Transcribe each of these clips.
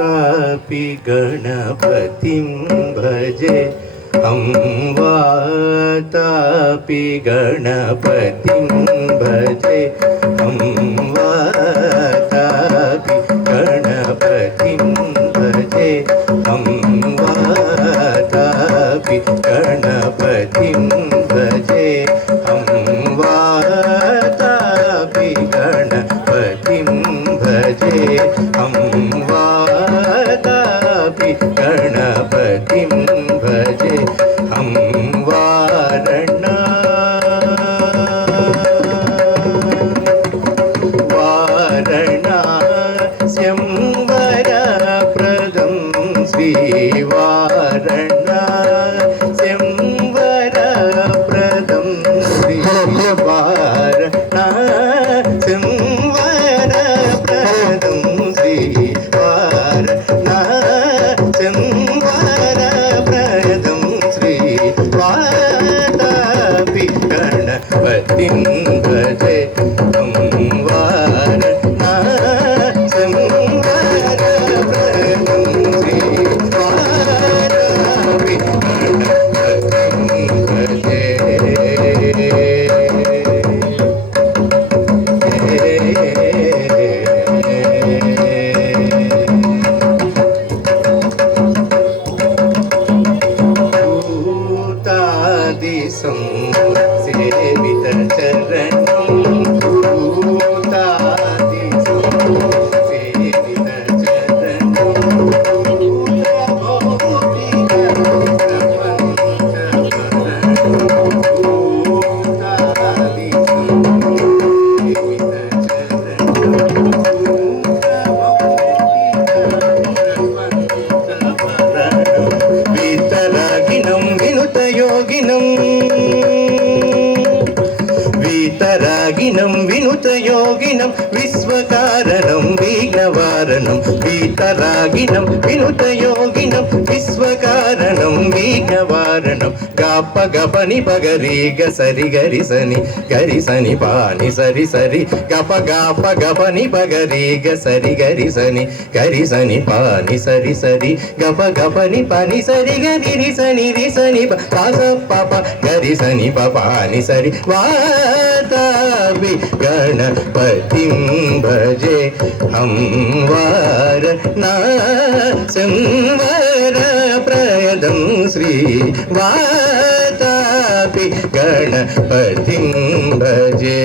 वातापि गणपतिं भजे हम वातापि गणपतिं भजे हम वातापि गणपतिं भजे हम वातापि गणपतिं भजे हम वातापि गणपतिं भजे हम वातापि गणपतिं भजे हम वारणास्यं वरप्रदं श्रीवारणास्यं वरप्रदं श्रीवारणास्यं वरप्रदं श्रीवारणास्यं वरप्रदं श्रीवातापि गणपतिं भजे हम वारणास्यं वरप्रदं श्रीवातापि गणपतिं भजे सेवित चरणं भूतादिसं सेवित चरणं वीतरागिनं विनुतयोगिनं वीतरागिनं विनुतयोगिनं विश्वकारणं विघ्नवारणं वीतरागिनं विनुतयोगिनं विश्वकारणं विघ्नवारणं गाप गपनि पगरि गसरि गरि सनि पानि सरि सरि गप गाप गपनि पगरि गसरि गरि सनि पानि सरि सरि गप गपनि पानि सरि गरि रि सनि पास पाप गरि सनि पानि सरि वातापि गणपतिं भजे हम वारणास्यं वरप्रदं श्रीवातापि गणपतिं भजे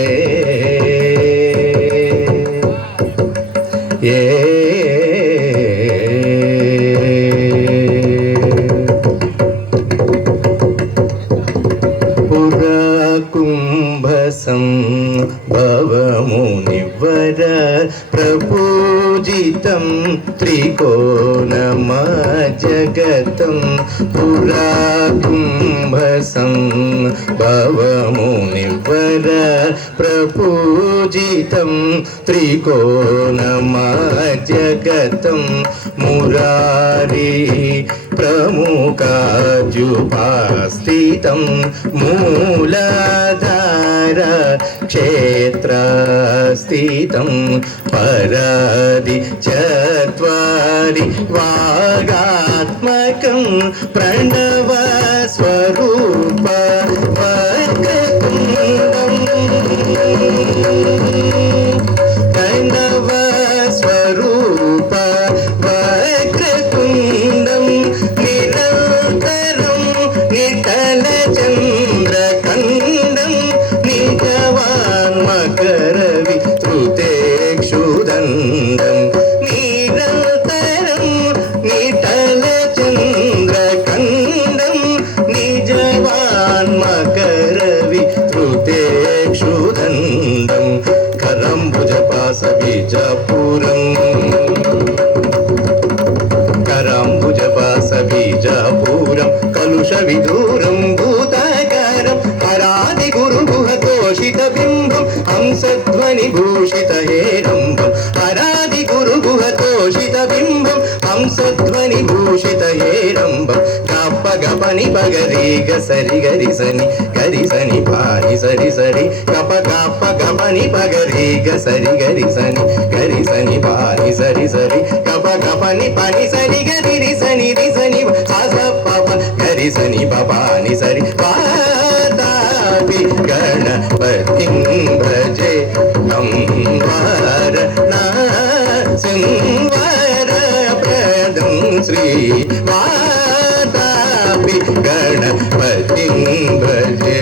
भवमुनिवर प्रपूजितं त्रिकोणमजगतं पुराकुम्भसं भवमुनिवर प्रपूजितं त्रिकोणमजगतं मुरारी प्रमुखाजुपास्थितं मूलाधार क्षेत्रस्थितं परादि चत्वारि वागात्मकं प्रणवस्वरूप प्रणवस्वरूप वक्रतुण्डं निरन्तरं निटलचन्द्रखण्डं मकरविस्तृतेक्षुदण्डं निरन्तरं निटलचन्द्रखण्डं निजवान्मकरविस्तृतेक्षुदण्डं करम्बुजपासबीजापूरं कलुषविदूरं भूतकारं हरादिगुरुगुहतोषितबिम्बं हंसध्वनिभूषितहेरम्बं हरादिगुरुगुहतोषितबिम्बं हंसध्वनिभूषितहेरम्बं गप गपनि పని పగరి గరి గరి సని పాని సరి సరి కప కప గపని పగరి గరి సని పాని సరి సరి కప గపని పని సరి గరి సని రి సని స పప గరి సని పపాని సరి పాదాపి గణపతి భజే అంబర నా సింవర ప్రదం శ్రీ పాదాపి గణపతి భజే